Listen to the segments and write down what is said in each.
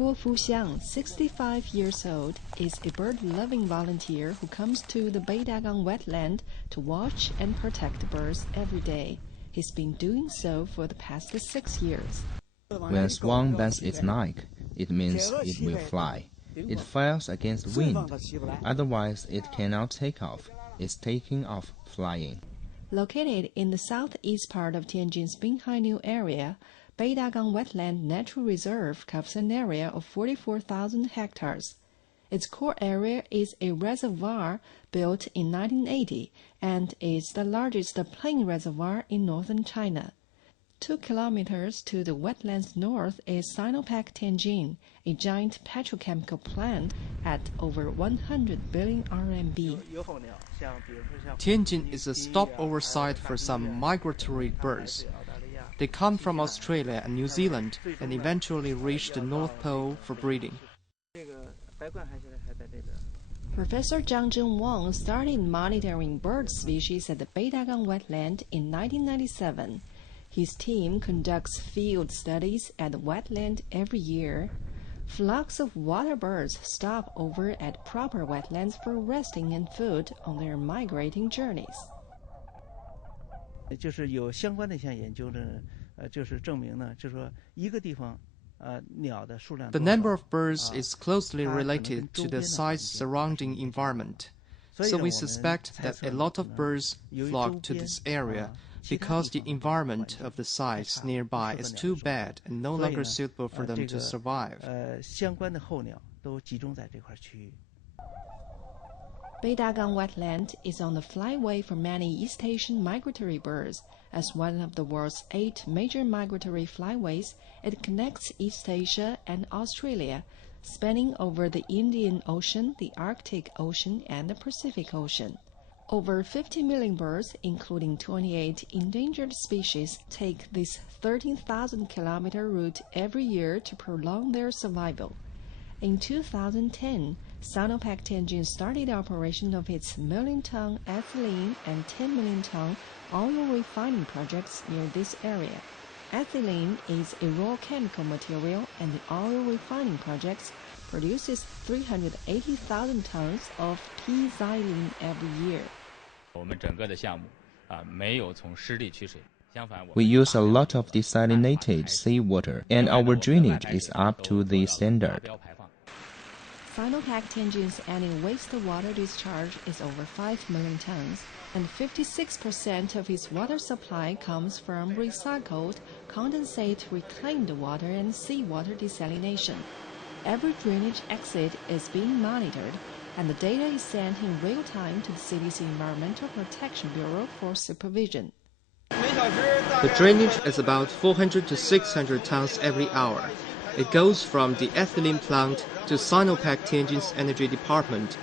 Guo Fuxiang, 65 years old, is a bird-loving volunteer who comes to the Beidagang Wetland to watch and protect birds every day. He's been doing so for the past 6 years. When swan bends its neck, it means it will fly. It flies against wind. Otherwise, it cannot take off. It's taking off flying. Located in the southeast part of Tianjin's Binhai New Area, Beidagang Wetland Natural Reserve covers an area of 44,000 hectares. Its core area is a reservoir built in 1980 and is the largest plain reservoir in northern China. 2 kilometers to the wetland's north is Sinopec Tianjin, a giant petrochemical plant at over 100 billion RMB. Tianjin is a stopover site for some migratory birds. They come from Australia and New Zealand and eventually reach the North Pole for breeding. Professor Zhang started monitoring bird species at the Beidagang Wetland in 1997. His team conducts field studies at the wetland every year. Flocks of water birds stop over at proper wetlands for resting and food on their migrating journeys. The number of birds is closely related to the site's surrounding environment. So we suspect that a lot of birds flock to this area because the environment of the sites nearby is too bad and no longer suitable for them to survive. Beidagang Wetland is on the flyway for many East Asian migratory birds. As one of the world's 8 major migratory flyways, it connects East Asia and Australia, spanning over the Indian Ocean, the Arctic Ocean, and the Pacific Ocean. Over 50 million birds, including 28 endangered species, take this 13,000-kilometer route every year to prolong their survival. In 2010, Sinopec Tianjin started operation of its million-ton ethylene and 10 million-ton oil refining projects near this area. Ethylene is a raw chemical material, and the oil refining projects produces 380,000 tons of P-xylene every year. We use a lot of desalinated seawater, and our drainage is up to the standard. Sinopec Tianjin's annual wastewater discharge is over 5 million tons, and 56% of its water supply comes from recycled, condensate reclaimed water and seawater desalination. Every drainage exit is being monitored, and the data is sent in real time to the city's Environmental Protection Bureau for supervision. The drainage is about 400 to 600 tons every hour. It goes from the ethylene plant to Sinopec Tianjin's energy department.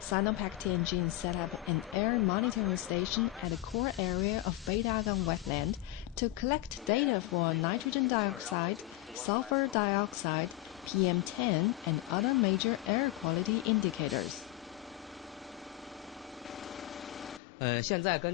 Sinopec Tianjin set up an air monitoring station at the core area of Beidagang Wetland to collect data for nitrogen dioxide, sulfur dioxide, PM10, and other major air quality indicators.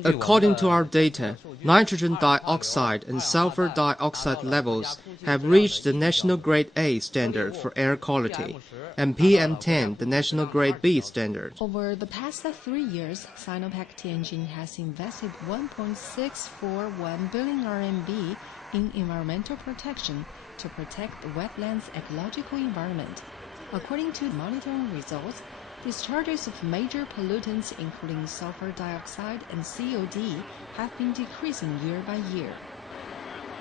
According to our data, nitrogen dioxide and sulfur dioxide levels have reached the national grade A standard for air quality, and PM10 the national grade B standard. Over the past 3 years, Sinopec Tianjin has invested 1.641 billion RMB in environmental protection to protect the wetland's ecological environment. According to monitoring results, discharges of major pollutants including sulfur dioxide and COD have been decreasing year by year.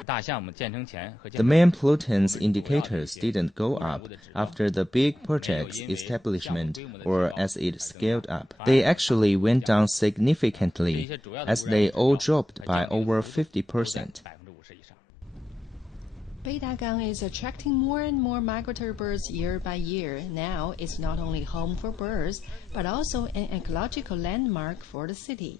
The main pollutants indicators didn't go up after the big project's establishment or as it scaled up. They actually went down significantly, as they all dropped by over 50%. Beidagang is attracting more and more migratory birds year by year. Now it's not only home for birds, but also an ecological landmark for the city.